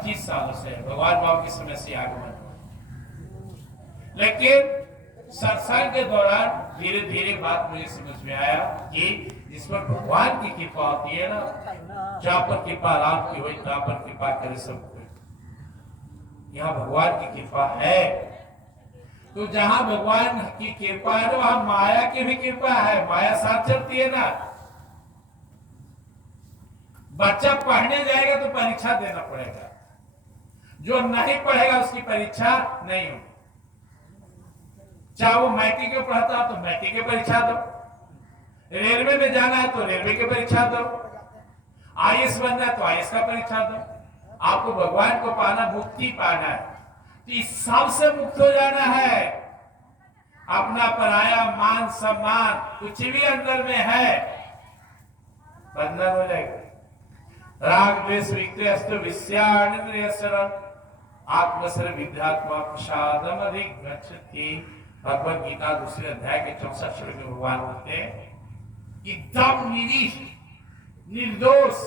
25 सालों से भगवान बाबा के समय से आगमन हुआ, लेकिन सत्संग के दौरान धीरे धीरे बात मुझे समझ में आया कि जिस पर भगवान की कृपा होती है ना, जहां पर कृपा राम की हुई तहां पर कृपा करे सब कोई। यहाँ भगवान की कृपा है, तो जहां भगवान की कृपा है वहां माया की भी कृपा है। माया साथ चलती है ना। बच्चा पढ़ने जाएगा तो परीक्षा देना पड़ेगा, जो नहीं पढ़ेगा उसकी परीक्षा नहीं होगी। चाहे वो मैट्रिक में पढ़ता तो मैट्रिक की परीक्षा दो, रेलवे में जाना है तो रेलवे की परीक्षा दो, आईएएस बनना है तो आईएएस का परीक्षा दो। आपको भगवान को पाना, मुक्ति पाना है, तो इस सबसे मुक्त हो जाना है। अपना पराया मान सम्मान कुछ भी अंदर में है, बंधन हो जाएगा। राग द्वेष विक्रेस्तु विषयानिन्द्रियसर आत्मसर विद्यात्मा प्रसादम अधिक गच्छति। भगवद गीता दूसरे अध्याय के 64 श्लोक में भगवान बोलते हैं, एकदम निरीह निर्दोष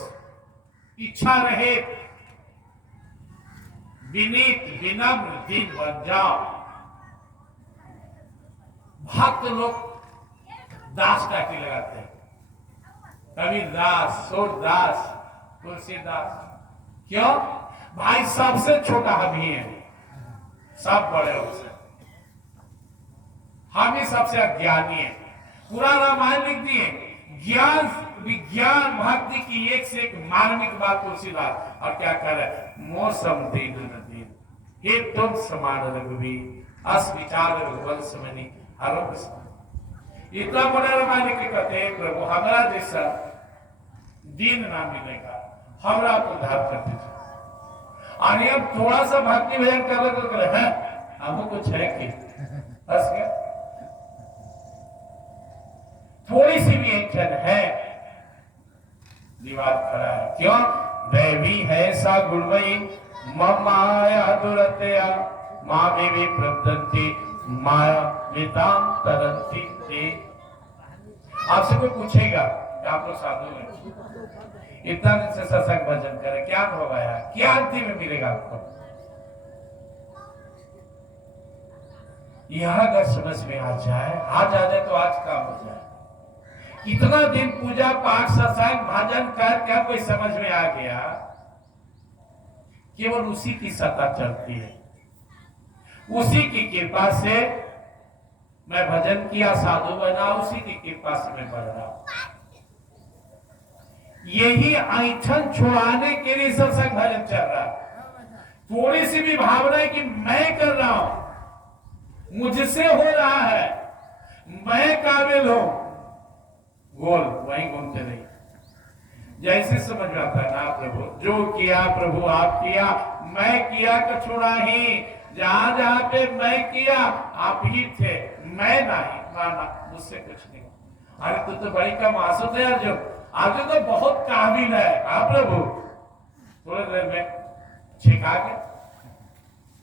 इच्छा रहे विनीत विनम्र दीन बन जाओ। भक्त लोग दास टाकी लगाते हैं, कबीर दास, सूरदास, तुलसीदास। क्यों भाई? सबसे छोटा हम ही है, सब बड़े होते, हम ही सबसे अज्ञानी है। पूरा रामायण लिख दिए, ज्ञान विज्ञान भक्ति की एक से एक मार्मिक बात तुलसीदास। और क्या कह रहे? मौसम दीन नदीन हे तुम समान रघुवीर अस विचार रघुवंश मनि आरोग्य समान। इतना बड़ा रामायण लिख के कहते हैं, प्रभु हमारा जैसा दीन ना मिलेगा, हमरा को उद्धार कर दीजिए। और हम थोड़ा सा भक्ति भजन कर रहे तो करे हैं हमको कुछ है कि बस क्या थोड़ी सी भी इच्छन है, दीवार खड़ा है। क्यों? दैवी है सा गुणमयी माया दुरतया माँ भी प्रबंधती माया विताम तरंती ते। आपसे कोई पूछेगा कि आप लोग साधु हैं, इतना दिन से सत्संग भजन करें, क्या अनुभव आया, क्या अंतिम में मिलेगा आपको? यह अगर समझ में आ जाए, आज आ जाए तो आज काम हो जाए। इतना दिन पूजा पाठ सत्संग भजन कर क्या कोई समझ में आ गया? केवल उसी की सत्ता चलती है, उसी की कृपा से मैं भजन किया, साधु बना, उसी की कृपा से मैं बढ़ रहा हूं। यही ऐठन छुड़ाने के लिए सत्संग भजन चल रहा है। थोड़ी सी भी भावना है कि मैं कर रहा हूं, मुझसे हो रहा है, मैं काबिल हूं, गोल वहीं घूमते नहीं। जैसे समझ में आता है ना, प्रभु जो किया प्रभु आप किया, मैं किया कछु नहीं। जहां जहां पे मैं किया आप ही थे, मैं नहीं, ना मुझसे कुछ नहीं। अरे तू तो बड़ी कम आसुत है अर्जुन, अर्जुन तो बहुत काबिल है। आप प्रभु थोड़ी देर में छिका के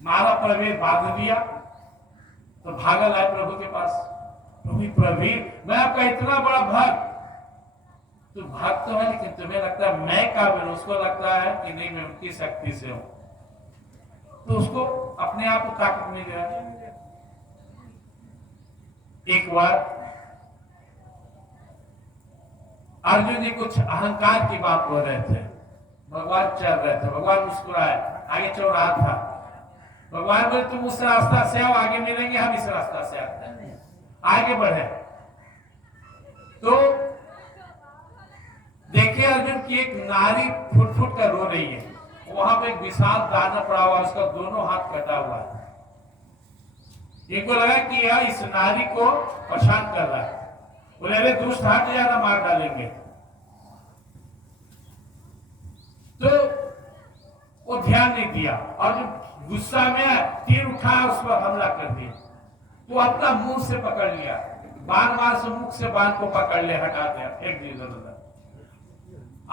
मारा, प्रवीर बांध दिया तो भागल आए प्रभु के पास। प्रभु प्रवीर, मैं आपका इतना बड़ा भक्त, तो भक्त तो है लेकिन तुम्हें लगता है मैं काबिल हूं, उसको लगता है कि नहीं मैं उनकी शक्ति से हूं, तो उसको अपने आप को ताकत मिल गया। एक बार अर्जुन जी कुछ अहंकार की बात बोल रहे थे, भगवान चल रहे थे, भगवान मुस्कुराए, आगे चल रहा था। भगवान बोले तुम उस रास्ता से आओ, आगे मिलेंगे, हम इस रास्ता से आते हैं, आगे बढ़े। तो देखे अर्जुन की एक नारी फुट फुट कर रो रही है, वहां पे एक विशाल दाना पड़ा हुआ, उसका दोनों हाथ कटा हुआ है। इनको लगा कि यह इस नारी को परेशान कर रहा है, बोले अरे दुष्ट हट जाना, मार डालेंगे। तो वो ध्यान नहीं दिया और जो गुस्सा में तीर उठाया उस पर हमला कर दिया। तो अपना मुंह से पकड़ लिया, बाण मार से मुख से बाण को पकड़ ले, हटा दिया, फेंक दिया इधर उधर।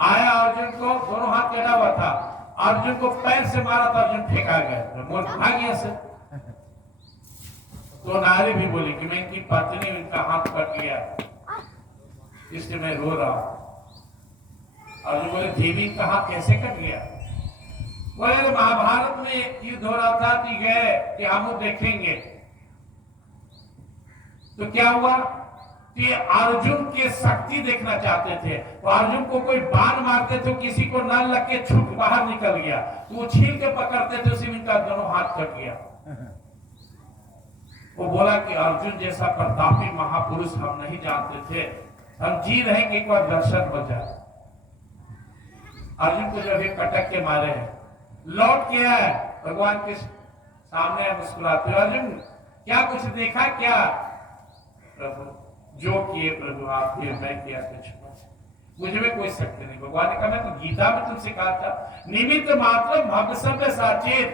आया अर्जुन को, दोनों हाथ कटा हुआ था, अर्जुन को पैर से मारा तो अर्जुन फेंका गया, मोर भाग गया से। तो नारी भी बोली कि मैं इनकी पत्नी, इनका हाथ कट लिया इसलिए मैं रो रहा हूं। अर्जुन बोले देवी का हाथ कैसे कट गया? बोले महाभारत में युद्ध हो रहा था कि गए कि हम देखेंगे, तो क्या हुआ कि अर्जुन की शक्ति देखना चाहते थे। तो अर्जुन को कोई बाण मारते थे, किसी को न लग के छूट बाहर निकल गया, तो वो छील के पकड़ते थे, उसी में का दोनों हाथ कट गया। वो बोला कि अर्जुन जैसा प्रतापी महापुरुष हम नहीं जानते थे, हम जी रहे कि एक बार दर्शन हो जाए। अर्जुन को जब ये कटक के मारे हैं, लौट के आए भगवान के सामने मुस्कुराते, अर्जुन क्या कुछ देखा क्या? प्रभु जो किए प्रभु आप किए, मैं किया कुछ मुझे में कोई शक्ति नहीं। भगवान ने कहा मैं तो गीता में तुमसे कहा था निमित्त मात्र भक्त सब साचेत,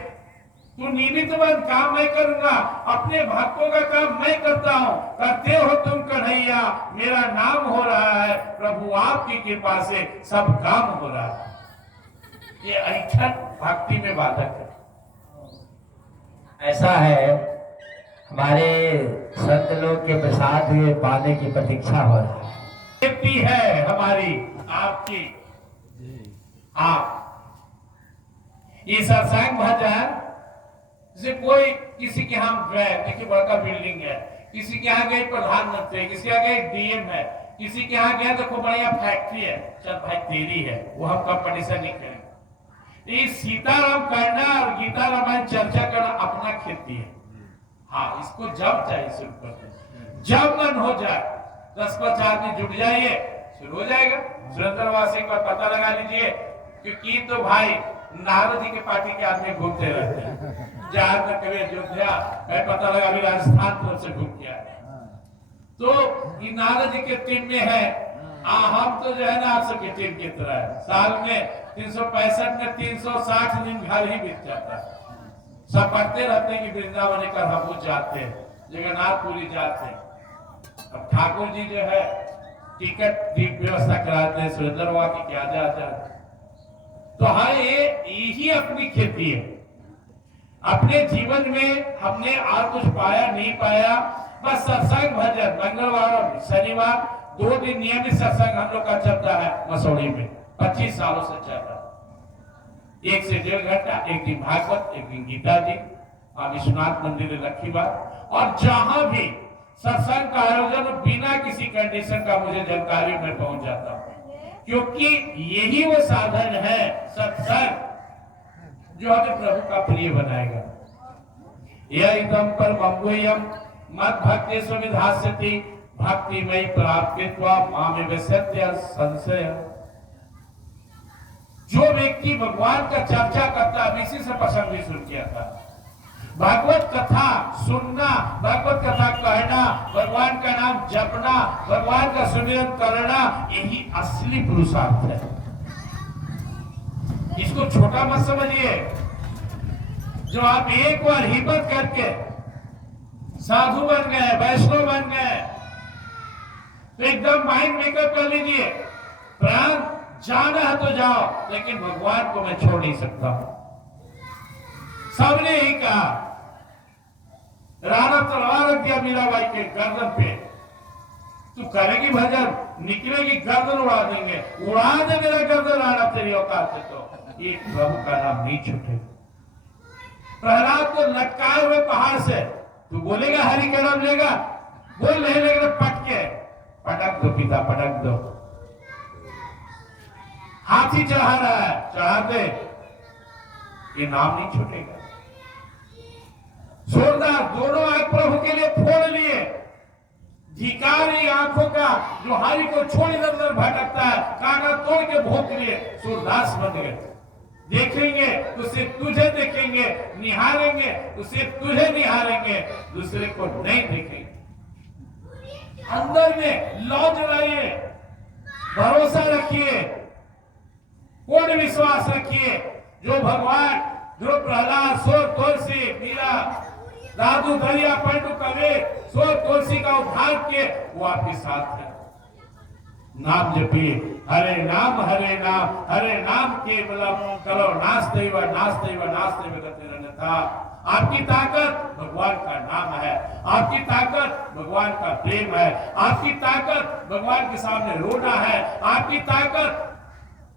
तू निमित्त बन, काम मैं करूंगा, अपने भक्तों का काम मैं करता हूं, करते हो तुम कन्हैया, मेरा नाम हो रहा है, प्रभु आपकी कृपा से सब काम हो रहा है। ये ऐठन भक्ति में बाधक है। ऐसा है, हमारे संत लोग के प्रसाद पाने की प्रतीक्षा हो रहा है। कृति है हमारी आपकी, आप ये सत्संग भजन से कोई किसी के यहाँ गए, देखिए बड़का बिल्डिंग है, किसी के यहाँ गए प्रधानमंत्री, किसी के यहाँ गए डीएम है, किसी के यहाँ गया देखो बढ़िया फैक्ट्री है, चल भाई तेरी है, वो हम कंपटीशन नहीं करेंगे। ये सीताराम करना और गीता रामायण चर्चा करना अपना खेती है। हाँ, इसको जब चाहे शुरू करते, जब मन हो जाए 10-5 आदमी जुट जाइए, शुरू हो जाएगा। सुरेंद्रवासी का पता लगा लीजिए, क्योंकि तो भाई नारद जी के पार्टी के आदमी घूमते रहते हैं, जहां तक कभी अयोध्या, मैं पता लगा अभी राजस्थान तरफ से घूम के आए, तो ये नारद जी के टीम में है। हम तो जो है ना आप सबकी टीम की तरह है, साल में 365 में 360 दिन घर ही बीत जाता है। सब पढ़ते रहते हैं कि वृंदावन का हम जाते हैं, जगन्नाथपुरी जाते हैं। अब ठाकुर जी जो है टिकट की व्यवस्था कराते हैं, सुरेंद्र बाबा की क्या जा। तो हाँ, यही अपनी खेती है। अपने जीवन में हमने और कुछ पाया नहीं पाया, बस सत्संग भजन मंगलवार और शनिवार 2 दिन नियमित सत्संग हम लोग का चलता है मसौड़ी में, 25 सालों से चल रहा है। 1 से 1.5 घंटा, एक दिन भागवत, एक दिन गीता जी, और विश्वनाथ मंदिर रखी बात। और जहां भी सत्संग का आयोजन बिना किसी कंडीशन का मुझे जानकारी में पहुंच जाता हूं, क्योंकि यही वो साधन है सत्संग जो हमें प्रभु का प्रिय बनाएगा। यह इदम पर मंगुयम मद भक्ति सुविधास्यति भक्ति में प्राप्त मामे विसत्य संशय। जो व्यक्ति भगवान का चर्चा करता है, इसी से प्रसंग भी शुरू किया था, भागवत कथा सुनना, भागवत कथा कहना, भगवान का नाम जपना, भगवान का सुमिरन करना, यही असली पुरुषार्थ है। इसको छोटा मत समझिए। जो आप एक बार हिम्मत करके साधु बन गए, वैष्णव बन गए, तो एकदम माइंड मेकअप कर लीजिए, प्राण जाना है तो जाओ, लेकिन भगवान को मैं छोड़ नहीं सकता हूं। सबने ही कहा, राणा तलवार रख दिया मीराबाई के गर्दन पे, तू करेगी भजन, निकलेगी गर्दन उड़ा देंगे, उड़ा दे मेरा गर्दन राणा तेरी औकात से, तो ये प्रभु का नाम नहीं छूटेगा। प्रहलाद को लटकाए हुए पहाड़ से, तू बोलेगा हरि का नाम लेगा, बोल नहीं लेगा, पटक दो पिता, पटक दो। हाथी चढ़ा रहा है, चढ़ा दे, ये नाम नहीं छूटेगा। जोरदार दोनों आंख प्रभु के लिए फोड़ लिए, धिकारी आंखों का जो हरि को छोड़ इधर उधर भटकता है, काना तोड़ के भोंक लिए, सूरदास बन गए। देखेंगे तो सिर्फ तुझे देखेंगे, निहारेंगे तो सिर्फ तुझे निहारेंगे, दूसरे को नहीं देखेंगे। अंदर में लौट रहिए, भरोसा रखिए, पूर्ण विश्वास रखिए। जो भगवान, जो प्रहलाद, सोर तुलसी, मीरा, दादू, दरिया, पंडू, कबीर, सोर तुलसी का उद्धार किए, वो आपके साथ है। नाम जपिए, हरे नाम केवलम करो नास्तेव गतिरन्यथा। आपकी ताकत भगवान का नाम है, आपकी ताकत भगवान का प्रेम है, आपकी ताकत भगवान के सामने रोना है, आपकी ताकत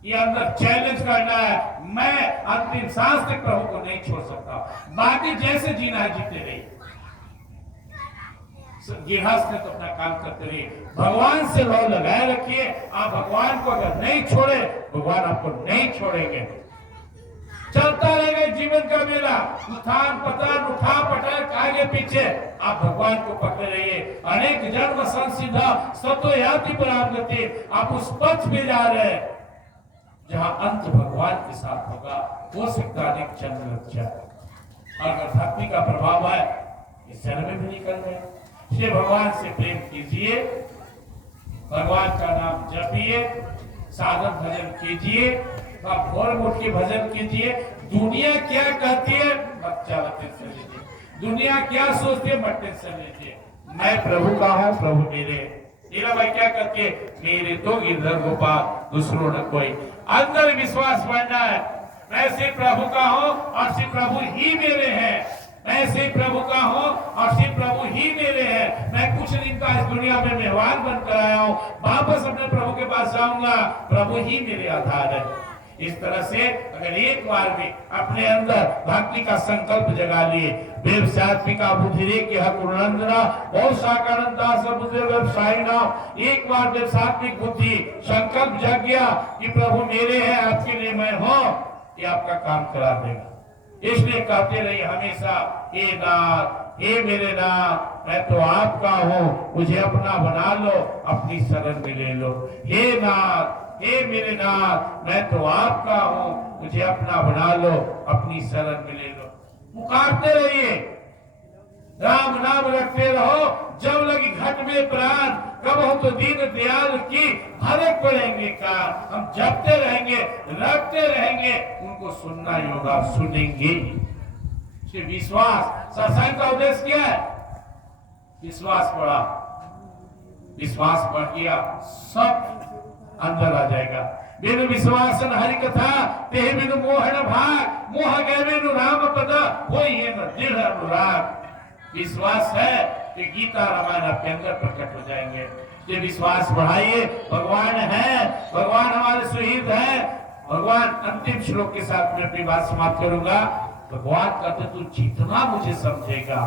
ये अंदर चैलेंज करना है, मैं अंतिम सांस तक प्रभु को नहीं छोड़ सकता, बाकी जैसे जीना है जीते रहिए। गृहस्थ तो अपना काम करते रहिए, भगवान से लौ लगाए रखिए। आप भगवान को अगर नहीं छोड़े, भगवान आपको नहीं छोड़ेंगे। चलता रहेगा जीवन का मेला, उठान पतन, उठा पटक, आगे पीछे, आप भगवान को पकड़े रहिए। अनेक जन्म संसिद्धा सतो याति परागति, आप उस पथ पे जा रहे हैं जहां अंत भगवान के साथ होगा। हो सकता है अनेक जन्म लग जाए। अगर भक्ति का प्रभाव है, इस जन्म में भी निकल जाए। इसलिए भगवान से प्रेम कीजिए, भगवान का नाम जपिए, साधन भजन कीजिए, आप भोर उठ के भजन कीजिए। दुनिया क्या कहती है मत ज्यादा टेंशन लीजिए, दुनिया क्या सोचती है मत टेंशन लीजिए। मैं प्रभु का हूँ, प्रभु मेरे। हीरा भाई क्या कहती है, मेरे तो गिरधर गोपाल, दूसरों न कोई। अंदर विश्वास बढ़ना है, मैं सिर्फ प्रभु का हूँ और सिर्फ प्रभु ही मेरे हैं। मैं सिर्फ प्रभु का हूँ और सिर्फ प्रभु ही मेरे हैं। मैं कुछ दिन का इस दुनिया में मेहमान बनकर आया हूँ, वापस अपने प्रभु के पास जाऊंगा। प्रभु ही मेरे आधार है। इस तरह से अगर एक बार भी अपने अंदर भक्ति का संकल्प जगा लिए, व्यवसायिका बुद्धि की हकुरनंदना बहुत साकानंदा सबुद्धि व्यवसायी ना, एक बार व्यवसायिक बुद्धि संकल्प जग गया कि प्रभु मेरे हैं, आपके लिए मैं हूँ, ये आपका काम करा देगा। इसलिए कहते रहिए हमेशा, हे नाथ, हे मेरे नाथ, मैं तो आपका हूँ, मुझे अपना बना लो, अपनी शरण में ले लो। हे नाथ, हे मेरे नाथ, मैं तो आपका हूँ, मुझे अपना बना लो, अपनी शरण में ले लो। पुकारते रहिए, राम नाम रखते रहो, जब लगी घट में प्राण, कब हो तो दीन दयाल की हरक पड़ेंगे कान। हम जपते रहेंगे, रखते रहेंगे, उनको सुनना होगा, सुनेंगे। विश्वास, सत्संग का उद्देश्य क्या है? विश्वास बढ़ा, विश्वास बढ़ गया, सब अंदर आ जाएगा। बिनु विश्वासन हरि कथा, ते बिनु मोहन भाग, मोह गए बिनु राम पद, होई है न दृढ़ अनुराग। विश्वास है कि गीता रामायण आपके अंदर प्रकट हो जाएंगे। ये विश्वास बढ़ाइए, भगवान है, भगवान हमारे सुहृद है। भगवान अंतिम श्लोक के साथ में अपनी बात समाप्त करूंगा। भगवान कहते तू जितना मुझे समझेगा,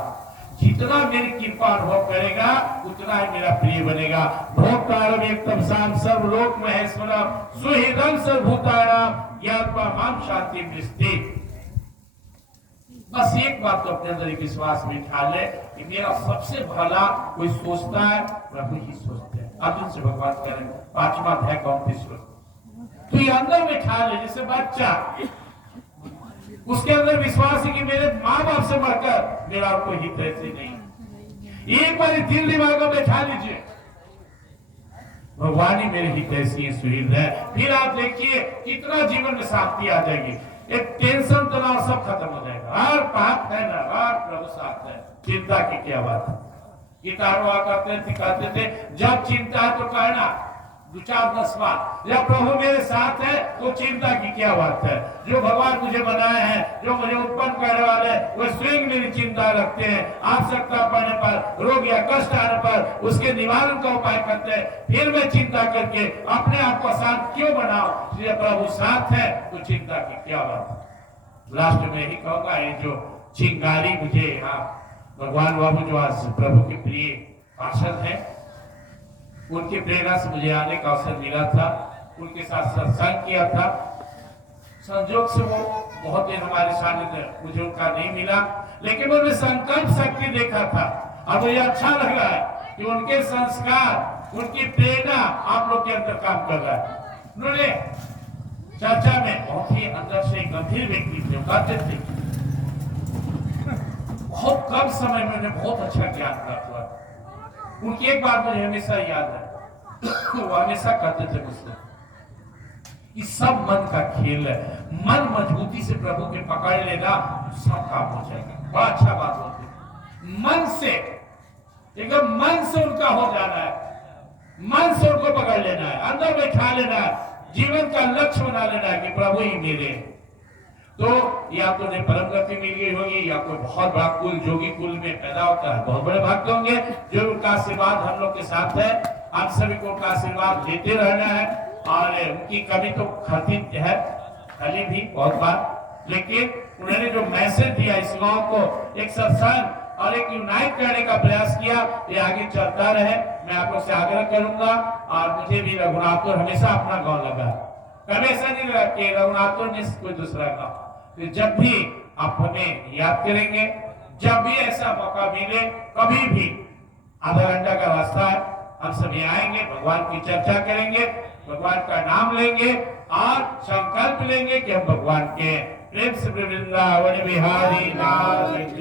जितना मेरी कृपा अनुभव करेगा, उतना ही मेरा प्रिय बनेगा। भोक्तारम एकदम शाम सर्वलोक महेश्वरम सुहृदम सर्वभूतानाम ज्ञात्वा माम शांति दृष्टि। बस एक बात तो अपने अंदर विश्वास में ठान ले कि मेरा सबसे भला कोई सोचता है, प्रभु ही सोचते हैं। अर्जुन से भगवान करें 5वां अध्याय का 29 श्लोक। तो ये अंदर में ठान ले, जैसे बच्चा, उसके अंदर विश्वास है कि मेरे माँ बाप से बढ़कर मेरा कोई हित ऐसे नहीं। एक बार दिल दिमाग में बैठा लीजिए, भगवान ही मेरे हित ऐसी सुहृद है। फिर आप देखिए कितना जीवन में शांति आ जाएगी, एक टेंशन तनाव सब खत्म हो जाएगा। हर पाप है ना, हर प्रभु साथ है, चिंता की क्या बात है। गीतारवा कहते थे जब चिंता है तो कहना 2-4-10 बार, जब प्रभु मेरे साथ है तो चिंता की क्या बात है। जो भगवान मुझे बनाए हैं, जो मुझे उत्पन्न करने वाले, वो स्वयं मेरी चिंता रखते हैं। आवश्यकता पड़ने पर, रोग या कष्ट आने पर उसके निवारण का उपाय करते हैं। फिर मैं चिंता करके अपने आप को शांत क्यों बनाऊं? इसलिए प्रभु साथ है तो चिंता की क्या बात है। लास्ट में यही कहूंगा, ये जो चिंगारी मुझे यहाँ भगवान बाबू जो आज प्रभु के प्रिय पार्षद है, उनकी प्रेरणा से मुझे आने का अवसर मिला था, उनके साथ सत्संग किया था। संजोग से वो बहुत दिन हमारे सानिध्य मुझे उनका नहीं मिला, लेकिन उन्होंने संकल्प शक्ति देखा था और मुझे अच्छा लग रहा है कि उनके संस्कार, उनकी प्रेरणा आप लोग के अंदर काम कर रहा है। उन्होंने चर्चा में बहुत ही अंदर से गंभीर व्यक्ति थे, कहते थे बहुत कम समय में उन्हें बहुत अच्छा ज्ञान प्राप्त हुआ। उनकी एक बात मुझे हमेशा याद है, वो हमेशा कहते थे मुझसे कि सब मन का खेल है, मन मजबूती से प्रभु के पकड़ लेना सब काम हो जाएगा। बड़ा अच्छा बात होती है, मन से एकदम मन से उनका हो जाना है, मन से उनको पकड़ लेना है, अंदर बैठा लेना है, जीवन का लक्ष्य बना लेना है कि प्रभु ही मेरे। तो या तो उन्हें परम गति मिल गई होगी, या कोई बहुत बड़ा कुल जोगी कुल में पैदा होता है, बहुत बड़े भाग्य होंगे। जो उनका आशीर्वाद हम लोग के साथ है, आप सभी को उनका आशीर्वाद देते रहना है। और उनकी कभी तो खती है, खली भी बहुत बार, लेकिन उन्होंने जो मैसेज दिया इस गांव को एक सत्संग और एक यूनाइट करने का प्रयास किया, ये आगे चलता रहे। मैं आप लोग से आग्रह करूंगा, और मुझे भी रघुनाथपुर हमेशा अपना गांव लगा, कभी ऐसा नहीं लगा कि रघुनाथपुर में कोई दूसरा गांव। तो जब भी आप हमें याद करेंगे, जब भी ऐसा मौका मिले, कभी भी आधा घंटा का रास्ता है, हम सभी आएंगे, भगवान की चर्चा करेंगे, भगवान का नाम लेंगे और संकल्प लेंगे कि हम भगवान के प्रेम से वृंदावन बिहारी लाल